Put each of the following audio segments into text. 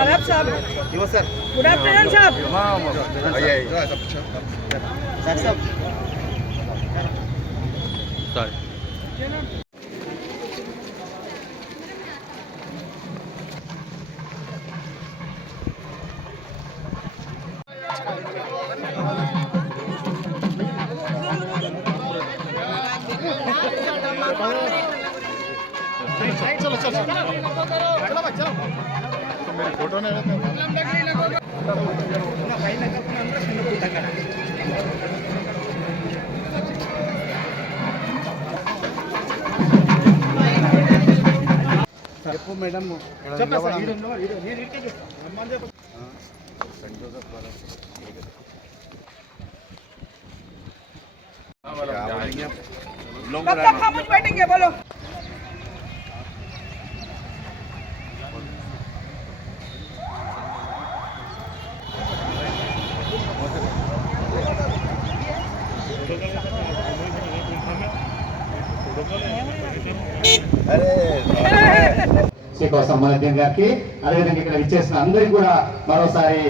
आदाब साहब। Good afternoon साहब। चलो चलो चलो भाई चलो तो मेरी फोटो नहीं रहते मैडम कब तक खामोश बैठेंगे बोलो। సంబంధించిన గారికి అదేవిధంగా ఇక్కడ ఇచ్చేసిన అందరికీ కూడా మరోసారి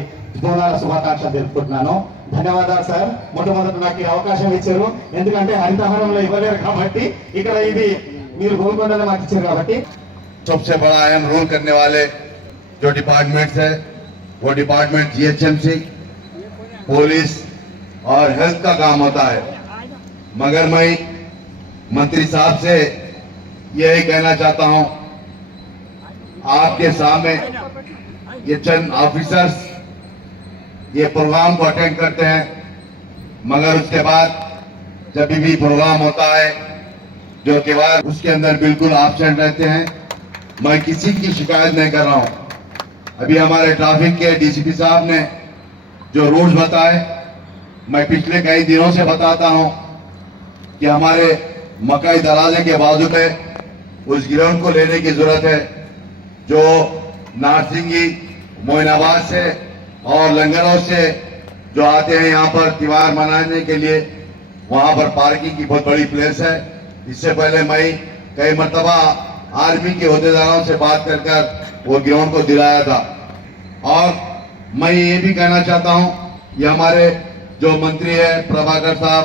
బోనాల శుభాకాంక్షలు తెలుపుకుంటున్నాను. ధన్యవాదాలు సార్. మొట్టమొదటి నాకు ఈ అవకాశం ఇచ్చారు, ఎందుకంటే హరితహారంలో ఇవ్వలేరు కాబట్టి ఇక్కడ ఇది మీరు గోల్కొండలో మాకు ఇచ్చారు కాబట్టి. सबसे बड़ा अहम रोल करने वाले जो डिपार्टमेंट्स है वो डिपार्टमेंट जीएचएमसी, पुलिस और हेल्थ का काम होता है, मगर मैं मंत्री साहब से यही कहना चाहता हूं, आपके सामने ये चंद ऑफिसर्स ये प्रोग्राम को अटेंड करते हैं, मगर उसके बाद जब भी प्रोग्राम होता है जो त्योहार उसके अंदर बिल्कुल एब्सेंट रहते हैं। मैं किसी की शिकायत नहीं कर रहा हूं। अभी हमारे ट्रैफिक के डीसीपी साहब ने जो रूल्स बताए, मैं पिछले कई दिनों से बताता हूं कि हमारे मकई दरवाजे के बाजू पे उस ग्राउंड को लेने की जरूरत है जो नारसिंगी, मोइनाबाद से और लंगरों से जो आते हैं यहाँ पर त्योहार मनाने के लिए, वहां पर पार्किंग की बहुत बड़ी प्लेस है। इससे पहले मैं कई मरतबा आर्मी के अहदेदारों से बात कर वो ग्राउंड को दिलाया था। और मैं ये भी कहना चाहता हूँ, ये हमारे जो मंत्री है प्रभाकर साहब,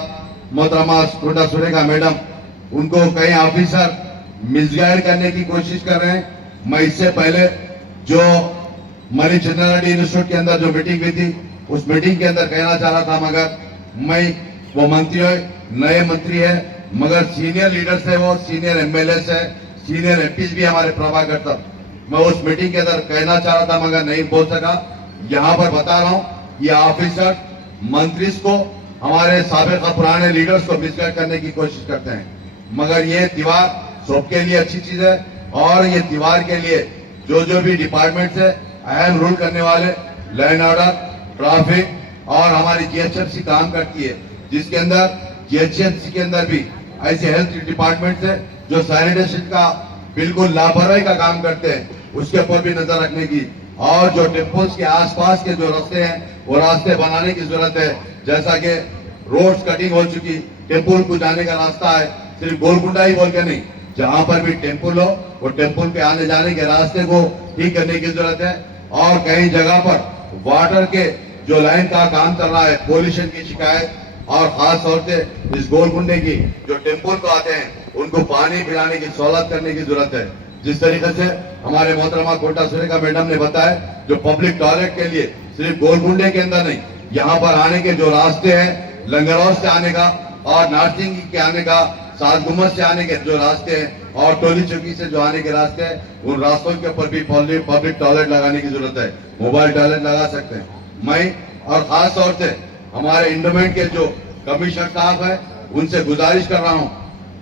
मोहतरमा कोटा सुरेखा मैडम, उनको कई ऑफिसर मिसगाइड करने की कोशिश कर रहे हैं। मैं इससे पहले जो मनी चंद्रा रेड्डी इंस्टीट्यूट के अंदर जो मीटिंग हुई थी, उस मीटिंग के अंदर कहना चाह रहा था, मगर मैं वो मंत्री है, नए मंत्री है, मगर सीनियर लीडर्स है, वो सीनियर एमएलए है, सीनियर एमपीज भी हमारे प्रभाकर साहब, मैं उस मीटिंग के अंदर कहना चाह रहा था मगर नहीं बोल सका। यहाँ पर बता रहा हूँ, ये ऑफिसर मंत्री को, हमारे साबिक़ा पुराने लीडर्स को मिसगाइड करने की कोशिश करते हैं। मगर ये त्योहार सबके लिए अच्छी चीज है, और ये त्योहार के लिए जो भी डिपार्टमेंट है अहम रूल करने वाले, लैंड ऑर्डर, ट्रैफिक और हमारी जीएचएमसी काम करती है, जिसके अंदर जीएचएमसी के अंदर भी ऐसे हेल्थ डिपार्टमेंट है जो सैनिटेशन का बिल्कुल लापरवाही का काम करते हैं, उसके ऊपर भी नजर रखने की, और जो टेम्पल्स के आसपास के जो रास्ते हैं वो रास्ते बनाने की जरूरत है। जैसा कि रोड्स कटिंग हो चुकी, टेम्पल को जाने का रास्ता है, सिर्फ गोलकुंडा ही बोल के नहीं, जहां पर भी टेम्पल हो वो टेम्पल के आने जाने के रास्ते को ठीक करने की जरूरत है। और कई जगह पर वाटर के जो लाइन का काम चल रहा है, पोल्यूशन की शिकायत, और खास तौर से इस गोलकुंडे की जो टेम्पल को आते हैं उनको पानी पिलाने की सहूलत करने की जरूरत है। जिस तरीके से हमारे मोहतरमा कोटा सुरेखा मैडम ने बताया, जो पब्लिक टॉयलेट के लिए सिर्फ गोलकुंडे के अंदर नहीं, यहाँ पर आने के जो रास्ते हैं, लंगरौस से आने का और नारसिंगी के आने का, सात गुम्बद से आने के जो रास्ते हैं और टोली चौकी से जो आने के रास्ते हैं, उन रास्तों के ऊपर भी पब्लिक टॉयलेट लगाने की जरूरत है। मोबाइल टॉयलेट लगा सकते हैं। मैं और खास तौर से हमारे इंडोमेंट के जो कमिश्नर साहब है उनसे गुजारिश कर रहा हूँ,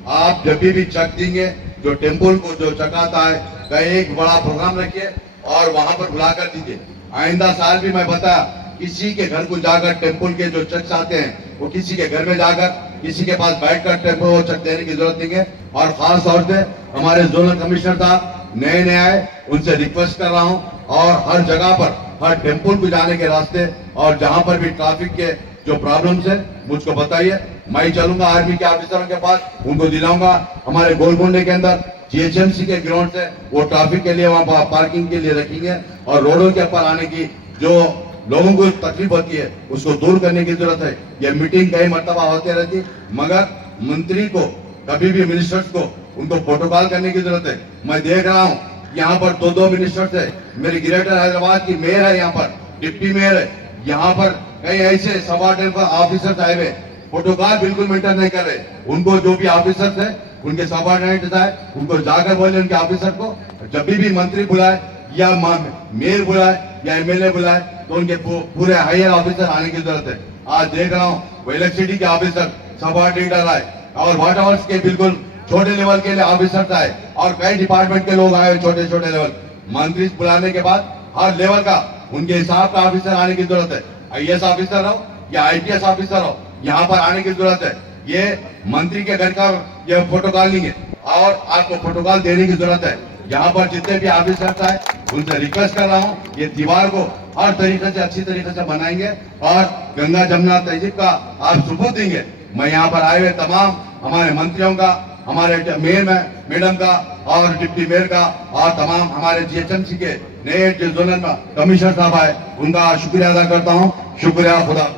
आप जब भी चक देंगे, जो टेम्पल को जो चकाता है, कहीं एक बड़ा प्रोग्राम रखिए और वहां पर बुला कर दीजिए। आइंदा साल भी मैं बताया, किसी के घर को जाकर टेम्पल के जो चक्स आते हैं वो किसी के घर में जाकर किसी के पास बैठकर टेम्पो चक देने की जरूरत नहीं है। और खास तौर से हमारे जोनल कमिश्नर साहब नए आए, उनसे रिक्वेस्ट कर रहा हूं, और हर जगह पर हर टेम्पल को जाने के रास्ते और जहां पर भी ट्रैफिक के जो प्रॉब्लम्स है मुझको बताइए। मैं चलूंगा आर्मी के ऑफिसरों के पास, उनको दिलाऊंगा। हमारे गोलकुंडे के अंदर जीएचएमसी के ग्राउंड से वो ट्रैफिक के लिए वहां पर पार्किंग के लिए रखेंगे और रोडों के ऊपर आने की जो लोगों को तकलीफ होती है उसको दूर करने की जरूरत है। ये मीटिंग कई मरतबा होती रहती, मगर मंत्री को कभी भी मिनिस्टर्स को उनको प्रोटोकॉल करने की जरूरत है। मैं देख रहा हूँ यहाँ पर दो मिनिस्टर्स है, मेरे ग्रेटर हैदराबाद की मेयर है, यहाँ पर डिप्टी मेयर है, यहाँ पर कई ऐसे सबऑर्डिनेट ऑफिसर्स आए हुए प्रोटोकॉल बिल्कुल मेंटेन नहीं कर रहे। उनको जो भी ऑफिसर्स है उनके सबऑर्डिनेट है उनको जाकर बोले उनके ऑफिसर को जब भी मंत्री बुलाए या मेयर बुलाए या एमएलए बुलाए तो उनके पूरे हायर ऑफिसर आने की जरूरत है। आज देख रहा हूँ वो इलेक्ट्रिसिटी के ऑफिसर सबऑर्डिनेट आए और वाटर वर्क्स के बिल्कुल छोटे लेवल के लिए ऑफिसर आए और कई डिपार्टमेंट के लोग आए छोटे छोटे लेवल। मंत्री बुलाने के बाद हर लेवल का उनके हिसाब का ऑफिसर आने की जरूरत है। आईएएस ऑफिसर हो या आईपीएस ऑफिसर हो, यहाँ पर आने की जरूरत है। ये मंत्री के घर का ये प्रोटोकॉल नहीं है और आपको प्रोटोकॉल देने की जरूरत है। यहाँ पर जितने भी ऑफिसर्स आए उनसे रिक्वेस्ट कर रहा हूँ ये दीवार को हर तरीके से अच्छी तरीके से बनाएंगे और गंगा जमुना तहजीब का आप सबूत देंगे। मैं यहाँ पर आए हुए तमाम हमारे मंत्रियों का, हमारे मेयर मैडम का और डिप्टी मेयर का और तमाम हमारे जीएचएमसी के नए जो जोनल कमिश्नर साहब आए उनका शुक्रिया अदा करता हूँ। शुक्रिया, खुदा।